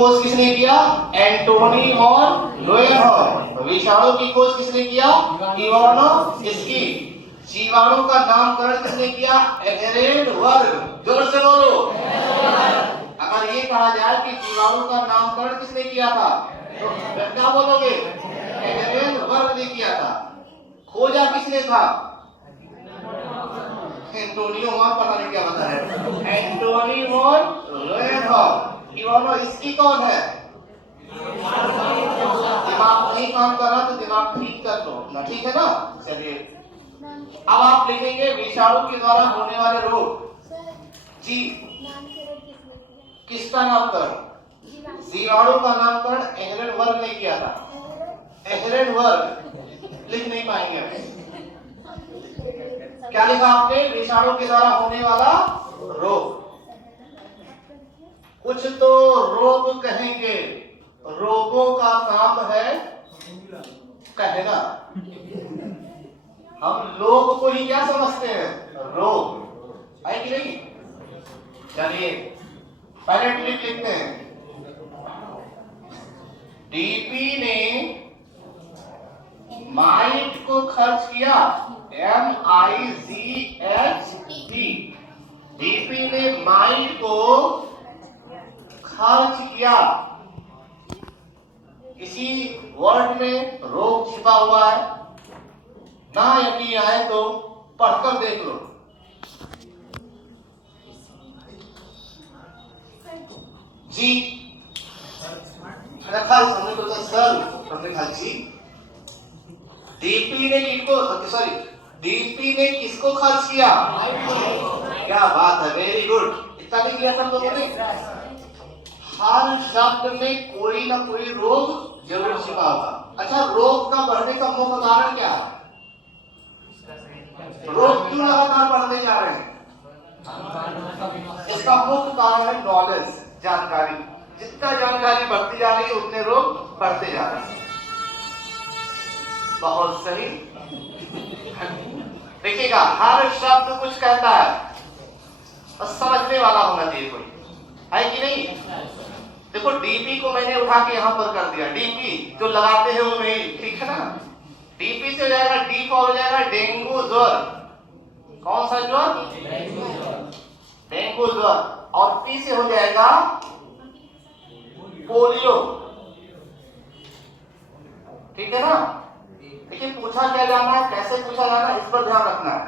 खोज किसने किया? एंटोनी और लोएनहॉर्न। विषाणु की खोज किसने किया? इवानोव्स्की। जीवाणु का नामकरण किसने किया? एहेरेनबर्ग। जोर से बोलो। अगर ये कहा जाए कि जीवाणु का नामकरण किसने किया था तो क्या बोलोगे? एहेरेनबर्ग ने किया था। खोजा किसने था? एंटोनियो और पता नहीं क्या बता रहे। एंटोनी और लोएनहॉर्न। इवानोव्स्की कौन है? दिमाग नहीं काम कर रहा तो दिमाग ठीक कर लो ना, ठीक है ना। चलिए अब आप लिखेंगे विषाणु के द्वारा होने वाले रोग। जी किसका नामकरण? जीवाणु का नामकरण एहेरेनबर्ग ने किया था। एहेरेनबर्ग लिख नहीं पाएंगे अभी। क्या लिखा आपने? विषाणु के द्वारा होने वाला रोग। कुछ तो रोग कहेंगे, रोगों का काम है कहना। हम लोग को ही क्या समझते हैं? रोग है कि नहीं। चलिए पहले ट्रिक लिखते हैं। डीपी ने माइट को खर्च किया, MIGHT। डीपी ने माइट को खर्च किया। इसी वर्ड में रोग छिपा हुआ है। ना यकीन आए तो पढ़कर देख लो। जी रखा हमने तो सर हमने कहा जी। डीपी ने किसको खर्च किया? क्या बात है, वेरी गुड। इतना नहीं किया सब लोगों ने। हर शब्द में कोई ना कोई रोग जरूर छिपा होगा। अच्छा, रोग का बढ़ने का मुख्य कारण क्या है? रोग क्यों लगातार बढ़ते जा रहे हैं? इसका मुख्य कारण है नॉलेज, जानकारी। जितना जानकारी बढ़ती जा रही है उतने रोग बढ़ते जा रहे हैं। बहुत सही। देखिएगा हर शब्द कुछ कहता है, बस समझने वाला होना चाहिए कोई, है कि नहीं। देखो डीपी को मैंने उठा के यहां पर कर दिया। डीपी जो लगाते हैं वो नहीं, ठीक है ना। डीपी से हो जाएगा, डी पर हो जाएगा डेंगू ज्वर। कौन सा ज्वर? डेंगू ज्वर। और पी से हो जाएगा पोलियो, ठीक है ना। देखिए पूछा क्या जाना है, कैसे पूछा जाना है, इस पर ध्यान रखना है।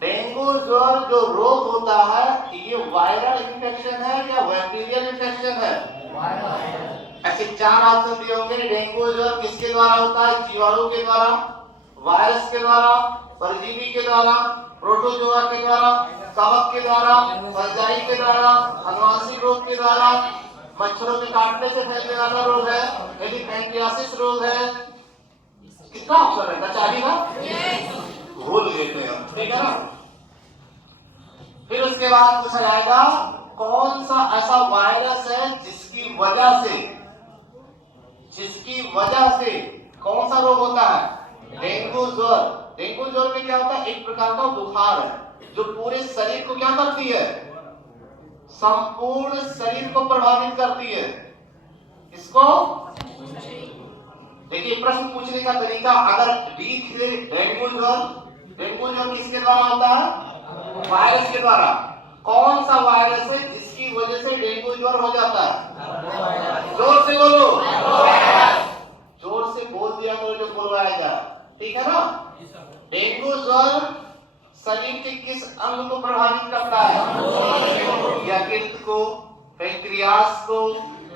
डेंगू ज्वर जो रोग होता है ये वायरल इन्फेक्शन है या बैक्टीरियल इन्फेक्शन है? ऐसे 4 ऑप्शन दिए होंगे। डेंगू ज्वर किसके द्वारा होता है? जीवाणु के द्वारा, वायरस के द्वारा, परजीवी के द्वारा, प्रोटोजोआ के द्वारा, कवक के द्वारा, फंजाई के द्वारा, अनुवांशिक रोग के द्वारा, मच्छरों के काटने से फैलने वाला रोग है, यदि पैंक्रियासिस रोग है। कितना ऑप्शन है? चाहिए ना, भूल गए थे हम, ठीक है ना। फिर उसके बाद पूछा जाएगा कौन सा ऐसा वायरस है जिसकी वजह से कौन सा रोग होता है? डेंगू ज्वर। डेंगू ज्वर में क्या होता है? एक प्रकार का बुखार है जो पूरे शरीर को क्या करती है? संपूर्ण शरीर को प्रभावित करती है। इसको देखिए प्रश्न पूछने का तरीका, अगर डेंगू ज्वर किसके द्वारा होता है? वायरस के द्वारा। कौन सा वायरस है जिसकी वजह से डेंगू ज्वर हो जाता है? जोर से बोलो। जोर से बोल दिया तो जो बोलवाया जा, ठीक है ना। डेंगू ज्वर शरीर के किस अंग को प्रभावित करता है? यकृत को, पैंक्रियास को,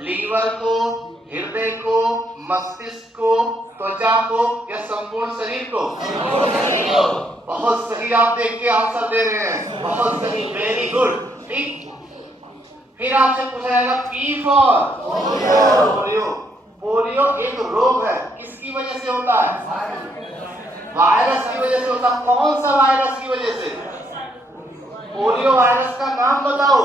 लीवर को, हृदय को, मस्तिष्क को, त्वचा को या संपूर्ण शरीर को? बहुत सही, आप देख के आंसर दे रहे हैं, बहुत सही, वेरी गुड। ठीक, फिर आपसे पूछा जाएगा पी फॉर पोलियो। पोलियो एक रोग है, किसकी वजह से होता है? वायरस की वजह से होता है। कौन सा वायरस की वजह से? पोलियो वायरस का नाम बताओ।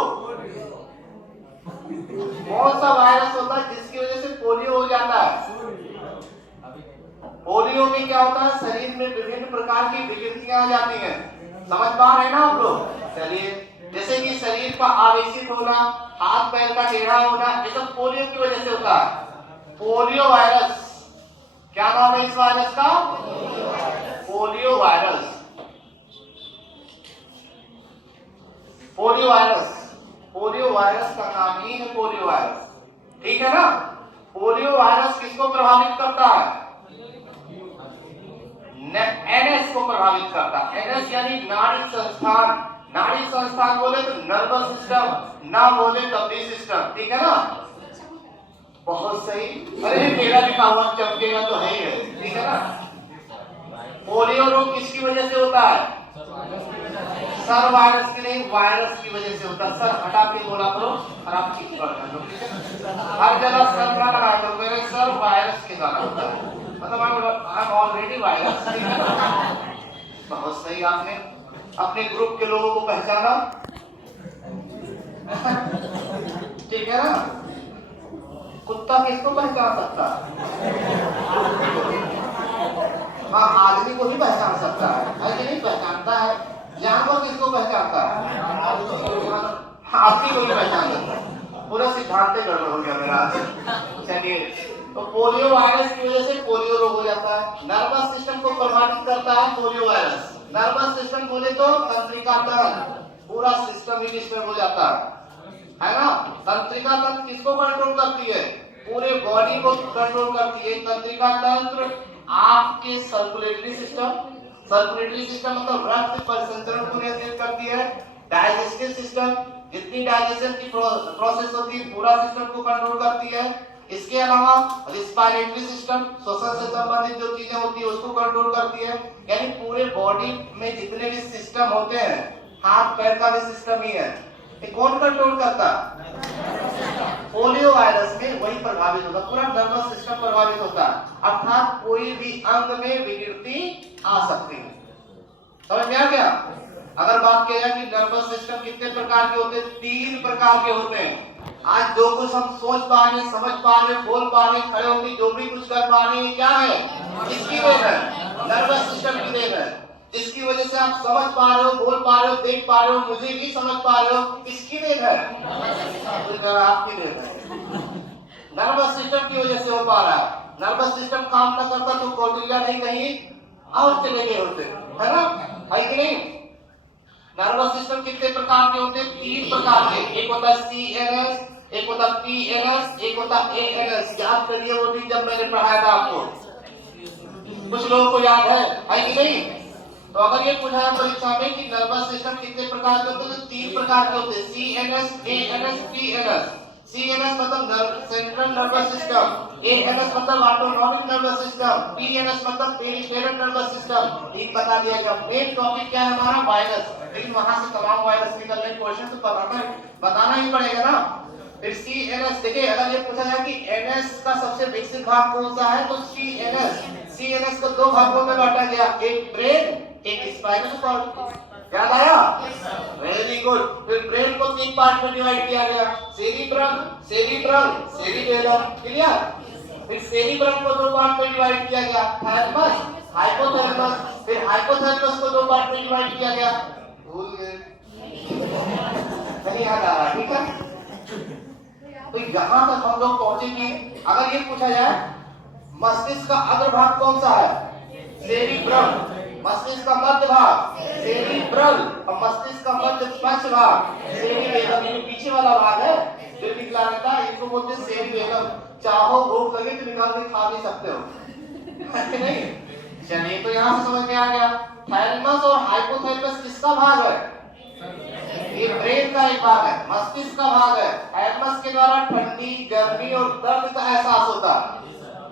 कौन सा वायरस होता है जिसकी वजह से पोलियो हो जाता है? पोलियो में क्या होता है? शरीर में विभिन्न प्रकार की विकृतियां आ जाती हैं। समझ पा रहे हैं ना आप लोग? चलिए, जैसे कि शरीर का आवेशित होना, हाथ पैर का टेढ़ा होना, ये सब पोलियो की वजह से होता है। पोलियो वायरस, क्या नाम है इस वायरस का? Polio virus. Polio virus, polio virus का नाम ही है पोलियो वायरस, ठीक है ना। पोलियो वायरस किसको प्रभावित करता है? एनएस को प्रभावित करता है। एनएस यानी नाड़ी संस्थान। नाड़ी संस्थान बोले तो नर्वस सिस्टम, ना बोले तो ब्लड सिस्टम, ठीक है ना। बहुत सही। अरे मेरा भी काम चमकेगा तो है ही है, ठीक है ना। पोलियो रोग किसकी वजह से होता है? सर वायरस की नहीं, वायरस की वजह से होता है। सर हटा के बोला करो, खराब चीज कर दो, ठीक है। हर जगह सर ना लगा करो, मेरे सर वायरस के द्वारा होता है, मतलब आई एम ऑलरेडी वायरस। बहुत सही, आपने अपने ग्रुप के लोगों को पहचाना, ठीक है ना। कुत्ता किसको पहचान सकता है? हाँ, आदमी को भी पहचान सकता है कि नहीं पहचानता है। जानवर किसको पहचानता है? हाथी को भी पहचान सकता है। पूरा सिद्धांत गड़बड़ हो गया मेरा। चलिए, तो पोलियो वायरस की वजह से पोलियो रोग हो जाता है। नर्वस सिस्टम को प्रभावित करता है पोलियो वायरस। नर्वस सिस्टम बोले तो तंत्रिका तंत्र, पूरा सिस्टम ही डिस्टर्ब हो जाता है ना। तंत्रिका तंत्र किसको कंट्रोल करती है? पूरे बॉडी को कंट्रोल करती है। तंत्रिका तंत्र आपके सर्कुलेटरी सिस्टम, सर्कुलेटरी सिस्टम मतलब रक्त परिसंचरण को नियंत्रित करती है। डाइजेस्टिव सिस्टम, जितनी डाइजेशन की प्रोसेस होती है पूरा सिस्टम को कंट्रोल करती है। इसके अलावा रिस्पिरेटरी सिस्टम, श्वसन से संबंधित जो चीजें होती है उसको कंट्रोल करती है। यानी पूरे बॉडी में जितने भी सिस्टम होते हैं, हाथ पैर का भी सिस्टम ही है, ये कौन कंट्रोल करता? पोलियो वायरस में वही प्रभावित होता, पूरा नर्वस सिस्टम प्रभावित होता है, अर्थात कोई भी अंग में विकृति आ सकती है। समझ में आ गया? अगर बात किया जाए कि नर्वस सिस्टम कितने प्रकार के होते हैं, 3 प्रकार के होते हैं। आज जो कुछ हम सोच पा रहे, समझ पा रहे, बोल पा रहे, खड़े होकर जो भी कुछ कर पा रहे हैं, क्या है? किसकी देन है? नर्वस सिस्टम की देन है। जिसकी वजह से आप समझ पा रहे हो, बोल पा रहे हो, देख पा रहे हो, मुझे भी समझ पा रहे हो, किसकी देन है? आपकी देन है। नर्वस सिस्टम की वजह से हो पा रहा है। नर्वस सिस्टम काम न करता तो कौटिल्य नहीं कहीं और चले गए होते, है ना, है कि नहीं। नर्वस सिस्टम कितने प्रकार के होते हैं? 3 प्रकार के। एक होता है सीएनएस, एक होता है पीएनएस, एक होता है एएनएस। याद करिए वो दिन जब मैंने पढ़ाया था आपको, कुछ लोगों को याद है कि नहीं। तो अगर ये पूछा है परीक्षा में कि नर्वस सिस्टम कितने प्रकार के होते हैं, तो 3 प्रकार के होते हैं, सीएनएस, एएनएस, पीएनएस। सीएनएस मतलब सेंट्रल नर्वस सिस्टम, एएनएस मतलब ऑटोनॉमिक नर्वस सिस्टम, पीएनएस मतलब पेरिफेरल नर्वस सिस्टम। एक बता दिया गया। मेन टॉपिक क्या है हमारा? वायरस। लेकिन वहां से तमाम वायरस निकल रहे, क्वेश्चन तो बताना ही पड़ेगा ना। फिर सीएनएस, देखिए अगर ये पूछा जाए कि एनएस का सबसे विकसित भाग कौन सा है, तो सीएनएस। सीएनएस को 2 भागों में बांटा गया, एक ब्रेन, एक स्पाइनल कॉर्ड। याद आया? Very good. फिर ब्रेन को 3 पार्ट में डिवाइड किया गया, सेरिब्रम, सेरिब्रल, सेरिबेलम, क्लियर। फिर सेरिब्रम को 2 पार्ट में डिवाइड किया गया, थैलेमस, हाइपोथैलेमस। फिर हाइपोथैलेमस को 2 पार्ट में डिवाइड किया गया, भूल गए, नहीं याद आ रहा, ठीक है। तो यहां तक हम लोग पहुंचे कि अगर ये पूछा जाए मस्तिष्क का अग्रभाग कौन सा है? सेरिब्रम। मस्तिष्क का मध्य भाग सेरिब्रल, और मस्तिष्क का मध्य पक्ष भाग सेरिबेलम। ये पीछे वाला भाग है जो निकला रहता है, इसको बोलते हैं सेरिबेलम। चाहो भूख लगे तो निकाल के खा भी सकते हो, नहीं। चलिए, तो यहाँ से समझ में आ गया। थैलेमस और हाइपोथैलेमस किसका भाग है? ये ब्रेन का एक भाग है, मस्तिष्क का भाग है। थैलेमस के द्वारा ठंडी, गर्मी और दर्द का एहसास होता है।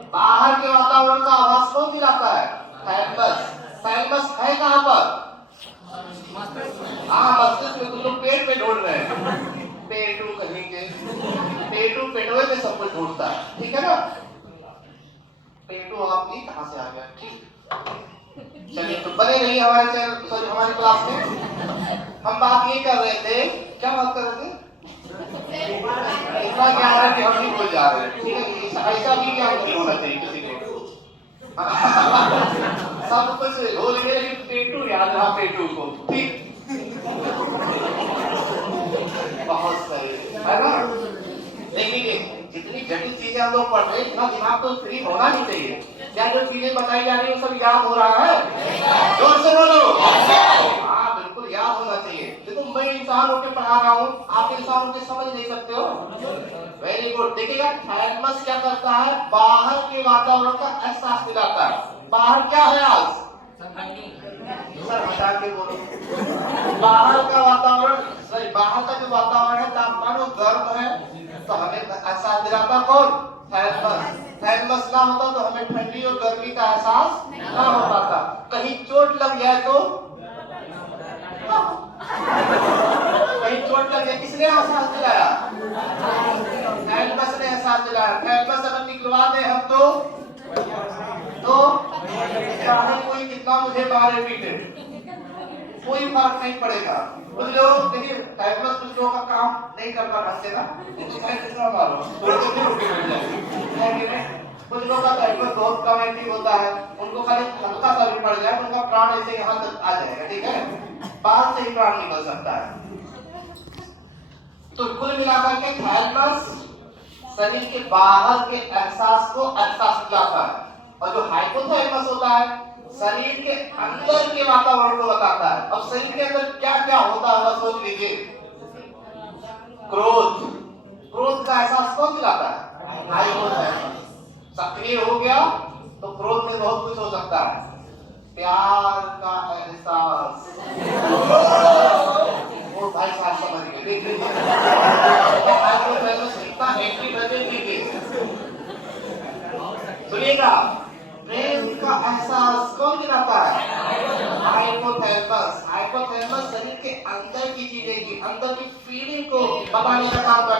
बाहर के वातावरण का आभास कौन दिलाता है? थैलेमस। थैलेमस है कहाँ पर? हाँ, मस्तिष्क में। तुम पेट में ढूंढ रहे हैं, पेटू कहीं के, पेटू पेटवे में सब कुछ ढूंढता है, ठीक है ना। पेटू आप नहीं कहाँ से आ गया, ठीक। चलिए, तो बने रहिए हमारे चैनल, सॉरी हमारी क्लास में। हम बात ये कर रहे थे, क्या बात कर रहे थे? इतना क्या है कि हम नहीं भूल जा रहे हैं, ठीक है। ऐसा भी क्या नहीं होना चाहिए किसी को। सब कुछ भूल गए लेकिन पेटू याद रहा, पेटू को, ठीक। बहुत सही है ना। देखिए जितनी जटिल चीजें हम लोग पढ़ रहे हैं, इतना दिमाग तो फ्री होना नहीं चाहिए। क्या जो चीजें बताई जा रही है वो सब याद हो रहा है? जोर से बोलो। हाँ बिल्कुल याद होना चाहिए। देखो मैं इंसान होकर पढ़ा रहा हूँ, आप इंसान होकर समझ नहीं सकते हो। Very good. देखिएगा थैलेमस क्या करता है, बाहर के वातावरण का एहसास दिलाता है। बाहर क्या है आज सर हटा के बोलो। बाहर का वातावरण, सही बाहर का जो वातावरण है तापमान और गर्म है, तो हमें एहसास दिलाता कौन? थैलेमस। थैलेमस ना होता तो हमें ठंडी और गर्मी का एहसास ना हो पाता। कहीं चोट लग जाए तो कहीं चोट लग जाए किसने एहसास दिलाया? थैलेमस ने एहसास दिलाया। थैलेमस अगर निकलवा दे हम तो चाहे कोई कितना मुझे मारे पीटे कोई फर्क नहीं पड़ेगा। कुछ लोग देखिए थैलेमस कुछ लोगों का काम नहीं करता ढंग से ना, चाहे कितना मारो कुछ लोगों का थैलेमस बहुत कम एक्टिव होता है, उनको खाली हल्का सा भी पड़ जाए उनका प्राण ऐसे यहाँ तक आ जाएगा। ठीक है, बाहर से ही प्राण निकल सकता है। तो कुल मिलाकर के थैलेमस शरीर के बाहर के एहसास को एहसास दिलाता है, और जो हाइपोथैलेमस होता है शरीर के अंदर के वातावरण को बताता है। अब शरीर के अंदर क्या क्या होता है सोच लीजिए। क्रोध, क्रोध का एहसास कौन दिलाता है? हाइपोथैलेमस। सक्रिय हो गया तो क्रोध में बहुत कुछ हो सकता है। प्यार का एहसास, वो भाई साहब समझ गए, देख लीजिए हाइपोथैलेमस कितना एक्टिव है। देखिए सुनिएगा, प्रेम का एहसास कौन दिलाता है? हाइपोथैलेमस। हाइपोथैलेमस शरीर के अंदर की चीजें की अंदर की फीलिंग को बताने का काम करता है।